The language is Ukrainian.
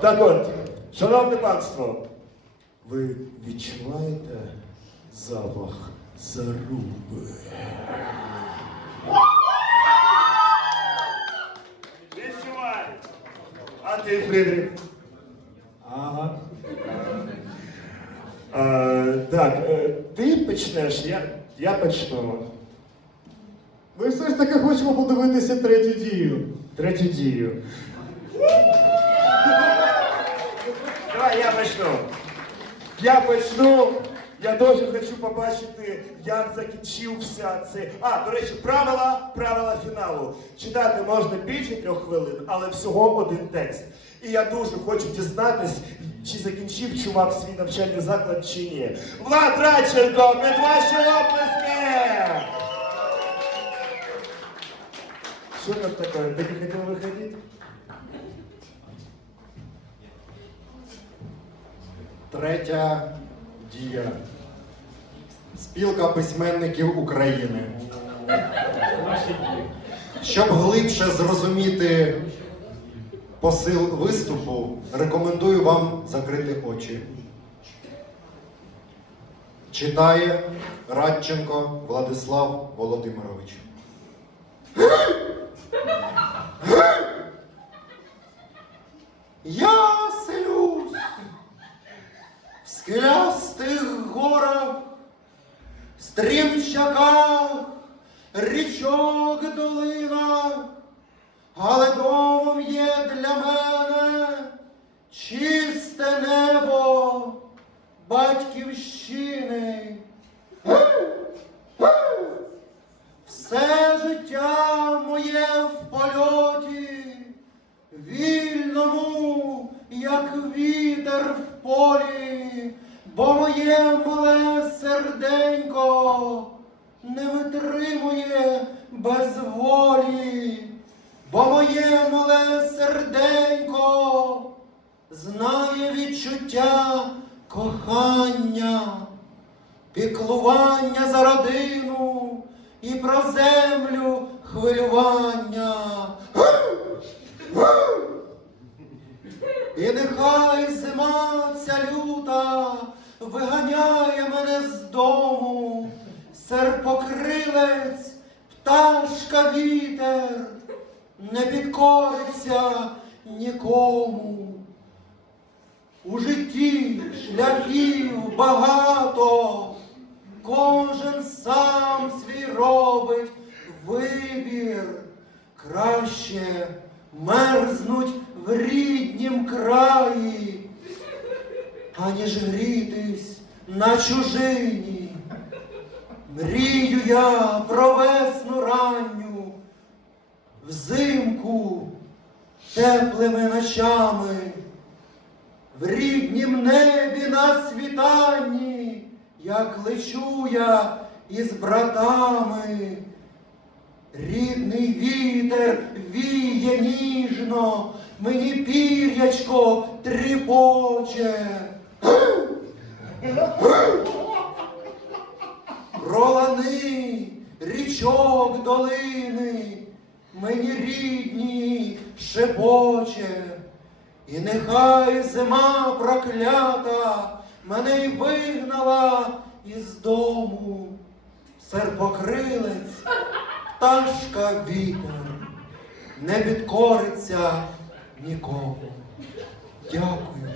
Так от, шановне панство, ви відчуваєте запах заруби? Відчуваю. А ти, Фридрих? Ага. А, так, е, ти почнеш, я, я почну. Ми все ж таки хочемо подивитися третю дію. Третю дію. Давай я почну. Я почну. Я дуже хочу побачити, як закінчився цей. А, до речі, правила, правила фіналу. Читати можна більше трьох хвилин, але всього один текст. І я дуже хочу дізнатись, чи закінчив чувак свій навчальний заклад чи ні. Влад Радченко, під ваші оплески! Что там такое? Ты не хотел выходить? Третя дія. Спілка письменників України. Щоб глибше зрозуміти посил виступу, рекомендую вам закрити очі. Читає Радченко Владислав Володимирович. Я селюсь стрімчаках, річок долинах, але домом є для мене чисте небо батьківщини. Все життя моє в польоті, вільному, як вітер в полі, бо моє мале серденько не витримує без волі, бо моє мале серденько знає відчуття кохання, піклування за родину і про землю хвилювання. І нехай зима виганяє мене з дому, серпокрилець, пташка вітер, не підкориться нікому. У житті шляхів багато, кожен сам свій робить вибір. Краще мерзнуть в ріднім краї, аніж грітись на чужині. Мрію я про весну ранню, взимку теплими ночами, в ріднім небі на світанні, як лечу я із братами. Рідний вітер віє ніжно, мені пір'ячко тріпоче. Про лани, річок долини, мені рідні шепоче. І нехай зима проклята мене й вигнала із дому. Серпокрилець, пташка вітер, не підкориться нікому. Дякую.